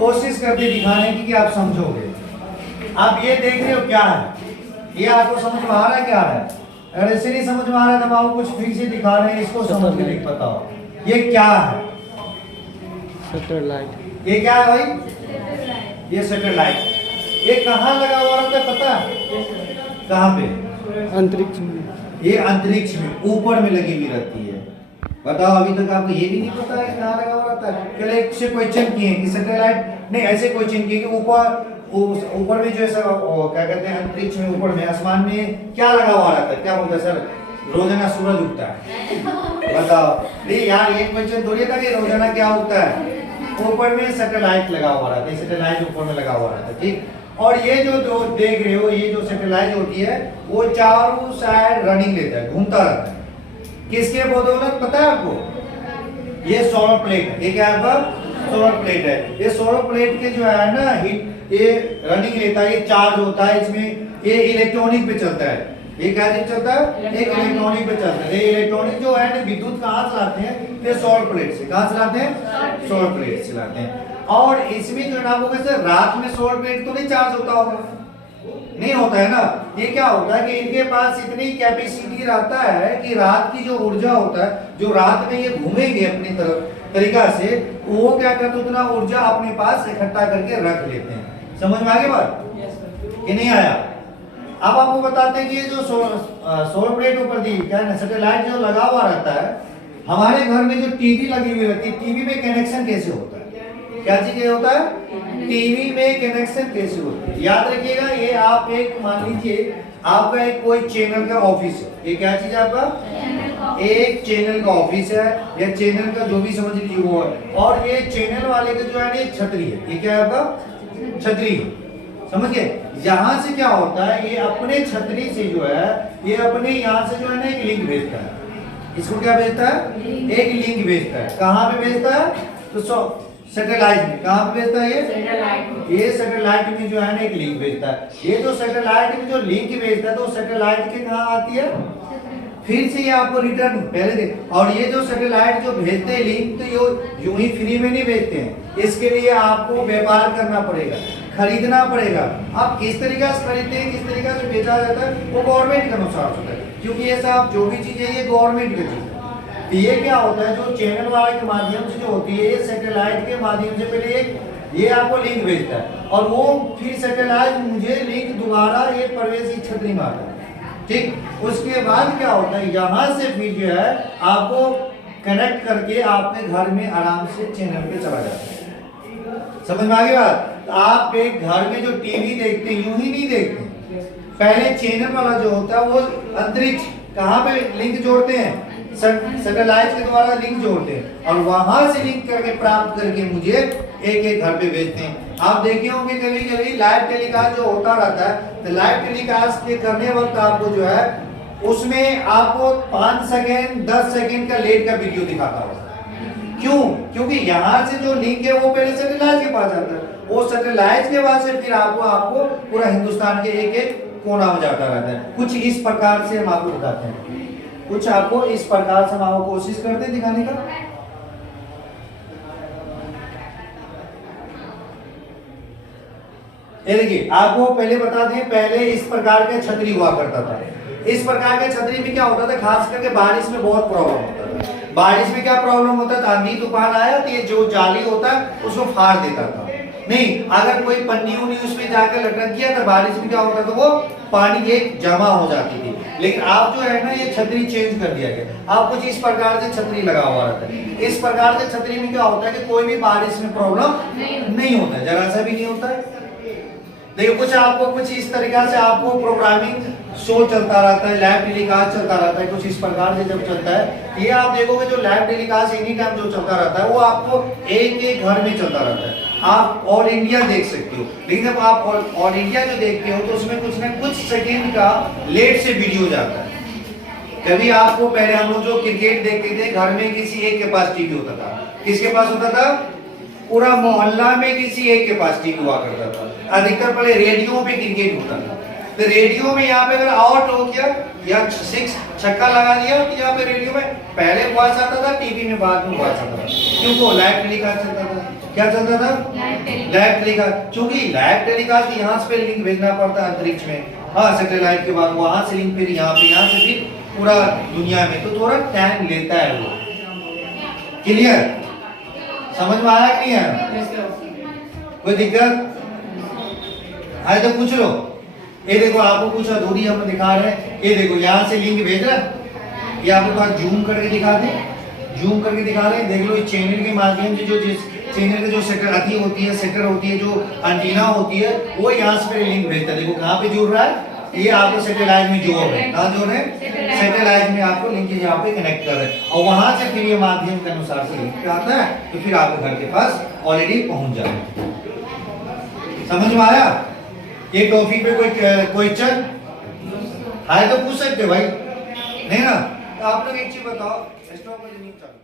कोशिश करते दिखाने की कि आप समझोगे। आप ये देख रहे हो क्या है, ये आपको समझ में आ रहा है क्या है? अगर इसे नहीं समझ में आ रहा है तो आप कुछ फिर से दिखा रहे हैं, इसको समझ के देख बताओ ये क्या है। सैटेलाइट। ये क्या है भाई? ये सैटेलाइट। ये कहाँ लगा हुआ रहता है पता है? कहाँ पे? अंतरिक्ष में। ये अंतरिक्ष में ऊपर में लगी हुई रहती है। बताओ अभी तक आपको ये भी नहीं पता है कहाँ लगा हुआ रहता है? पहले एक से क्वेश्चन किए कि सैटेलाइट नहीं, ऐसे क्वेश्चन किए कि ऊपर में जो है क्या कहते हैं अंतरिक्ष में ऊपर में आसमान में क्या लगा हुआ रहता है? क्या बोलते हैं सर? रोजाना सूरज उगता है। बताओ नहीं यार, ये क्वेश्चन थोड़ी था कि रोजाना क्या उगता है। ऊपर में सैटेलाइट लगा हुआ रहता है, सैटेलाइट ऊपर में लगा हुआ रहता है, ठीक। और ये जो देख रहे हो, ये जो सैटेलाइट होती है वो चारों साइड रनिंग लेता है, घूमता रहता है। किसके बदौलत पता है आपको? ये सोलर प्लेट है। ये क्या है आपका? सोलर प्लेट है। ये सोलर प्लेट के जो है ना हीट, ये रनिंग लेता है, ये चार्ज होता है इसमें, ये इलेक्ट्रॉनिक पे चलता है। ये क्या चलता है? एक इलेक्ट्रॉनिक पे चलता है। ये इलेक्ट्रॉनिक जो है ना विद्युत कहाँ से लाते हैं? ये सोलर प्लेट से। कहाँ से लाते हैं? सोलर प्लेट से लाते हैं। और इसमें जो ना वो कैसे रात में सोलर प्लेट तो नहीं चार्ज होता होगा, नहीं होता है ना। ये क्या होता है कि इनके पास इतनी कैपेसिटी रहता है कि रात की जो ऊर्जा होता है, जो रात में ये घूमेंगे अपनी तरफ तरीका से, वो क्या करते हैं उतना ऊर्जा अपने पास इकट्ठा करके रख लेते हैं। समझ में आ गई बात कि नहीं आया? अब आपको बताते हैं कि ये जो सोलर प्लेट ऊपर दी क्या है, सैटेलाइट जो लगा हुआ रहता है, हमारे घर में जो टीवी लगी हुई रहती है, टीवी में कनेक्शन कैसे होता है? क्या चीज होता है? टीवी में कनेक्शन कैसे होता है? याद रखिएगा, ये आप एक मान लीजिए आपका एक कोई चैनल का ऑफिस है। ये क्या चीज है आपका? एक चैनल का ऑफिस है या चैनल का जो भी समझ लीजिए वो है। और ये चैनल वाले का जो है ना एक छतरी है। ये क्या है आपका? छतरी है। समझ गए? यहाँ से क्या होता है, ये अपने छतरी से जो है, ये अपने यहाँ से जो है ना एक लिंक भेजता है। इसको क्या भेजता है? एक लिंक भेजता है। कहाँ पे भेजता है? तो सैटेलाइट में। कहाँ पे भेजता है? ये सैटेलाइट में जो है ना एक लिंक भेजता है। ये जो सैटेलाइट में जो लिंक भेजता है तो सैटेलाइट के कहाँ आती है? फिर से ये आपको रिटर्न पहले दे। और ये जो सैटेलाइट जो भेजते हैं लिंक, तो ये यूं ही फ्री में नहीं भेजते हैं। इसके लिए आपको व्यापार करना पड़ेगा, खरीदना पड़ेगा। आप किस तरीका से खरीदते हैं, किस तरीका से बेचा जाता है, वो गवर्नमेंट के अनुसार होता है। क्योंकि ये सब जो भी चीज है ये गवर्नमेंट की चीज है। तो ये क्या होता है, जो चैनल वाले के माध्यम से जो होती है, ये सैटेलाइट के माध्यम से पहले ये आपको लिंक भेजता है और वो फिर सैटेलाइट मुझे लिंक दोबारा ये प्रवेश छतरी में आता है, ठीक। उसके बाद क्या होता है, यहाँ से फिर जो है आपको कनेक्ट करके आपके घर में आराम से चैनल पे चला जाता है। समझ में आ गई बात? तो आप एक घर में जो टीवी देखते हैं यूं ही नहीं देखते, पहले चैनल वाला जो होता है वो अंतरिक्ष कहाँ पे लिंक जोड़ते हैं? सैटेलाइट के द्वारा लिंक जोड़ते हैं और वहां से लिंक करके प्राप्त करके मुझे एक एक घर पे भेजते हैं। आप देखे होंगे कभी कभी लाइव टेलीकास्ट जो होता रहता है, तो लाइव टेलीकास्ट के करने वक्त आपको जो है उसमें आपको 5 सेकेंड 10 सेकेंड का लेट का वीडियो दिखाता होगा। क्यों? क्योंकि यहाँ से जो लिंक है वो पहले सैटेलाइट के पास जाता है, वो सैटेलाइट के बाद से फिर आपको पूरा हिंदुस्तान के एक एक कोना में जाता रहता है। कुछ इस प्रकार से हम आपको बताते हैं, कुछ आपको इस प्रकार से हम आपको कोशिश करते हैं दिखाने का। देखिए आपको पहले बता दें, पहले इस प्रकार का छतरी हुआ करता था। इस प्रकार के छतरी में क्या होता था, खास करके बारिश में बहुत प्रॉब्लम होता था। बारिश में क्या प्रॉब्लम होता था, आंधी तूफान आया तो ये जो जाली होता है उसको फाड़ देता था। नहीं, अगर कोई पन्नी उसमें जाकर लटक गया तो बारिश में क्या होता था, वो पानी एक जमा हो जाती थी। लेकिन आप जो है ना ये छतरी चेंज कर दिया गया, आप कुछ इस प्रकार से छतरी लगा हुआ रहता है। इस प्रकार से छतरी में क्या होता है कि कोई भी बारिश में प्रॉब्लम नहीं होता है, जरा सा भी नहीं होता है। देखिए कुछ इस तरीका से आपको प्रोग्रामिंग शो चलता रहता है, लाइव टेलीकास्ट चलता रहता है, कुछ इस प्रकार से जब चलता है, ये आप देखोगे जो लाइव टेलीकास्ट एनी टाइम जो चलता रहता है वो आपको एक एक घर में चलता रहता है। आप ऑल इंडिया देख सकते हो, लेकिन जब आप ऑल इंडिया जो देखते हो तो उसमें कुछ ना कुछ सेकेंड का लेट से वीडियो जाता है। कभी आपको पहले हम लोग जो क्रिकेट देखते थे घर में किसी एक के पास टीवी होता था, किसके पास होता था? पूरा मोहल्ला में किसी एक के पास टीवी हुआ करता था। अधिकतर पहले रेडियो पे क्रिकेट होता था, तो रेडियो में यहाँ पे अगर आउट हो गया या 6 छक्का लगा दिया तो यहाँ पे रेडियो में पहले वॉइस आता था, टीवी में बाद में वॉइस आता था, क्योंकि लाइव टेलीकास्ट चलता था। क्या चलता था? Live telecast. क्योंकि लाइव टेलीकास्ट यहाँ से लिंक भेजना पड़ता है अंतरिक्ष में, हाँ सैटेलाइट के बाद वहां से लिंक, फिर यहाँ पे, यहाँ से फिर पूरा दुनिया में, तो थोड़ा टाइम लेता है वो। क्लियर? समझ में आया कि नहीं आया? कोई दिक्कत आए तो पूछ लो। ये देखो आपको कुछ अधूरी हम दिखा रहे हैं, ये देखो यहाँ से लिंक भेज रहा है, ये आपको थोड़ा जूम करके दिखा दे, जूम करके दिखा रहे हैं, देख लो इस चैनल के माध्यम से, जो जिस चैनल के जो सेक्टर अति होती है, सेक्टर होती है, जो एंटीना होती है, वो यहाँ से लिंक भेजता है। देखो कहाँ पे जुड़ रहा है, ये आपको सैटेलाइट में जोड़ रहे हैं, कहाँ जोड़ रहे हैं? सैटेलाइट में आपको लिंक यहाँ पे कनेक्ट कर रहे हैं, और वहां से फिर ये माध्यम के अनुसार से लिंक आता है, तो फिर आपके घर के पास ऑलरेडी पहुंच जाए। समझ में आया? ये टॉपिक पे कोई क्वेश्चन है तो पूछ सकते हो भाई, नहीं ना? तो आप लोग एक चीज बताओ, एस्ट्रोनॉमी चालू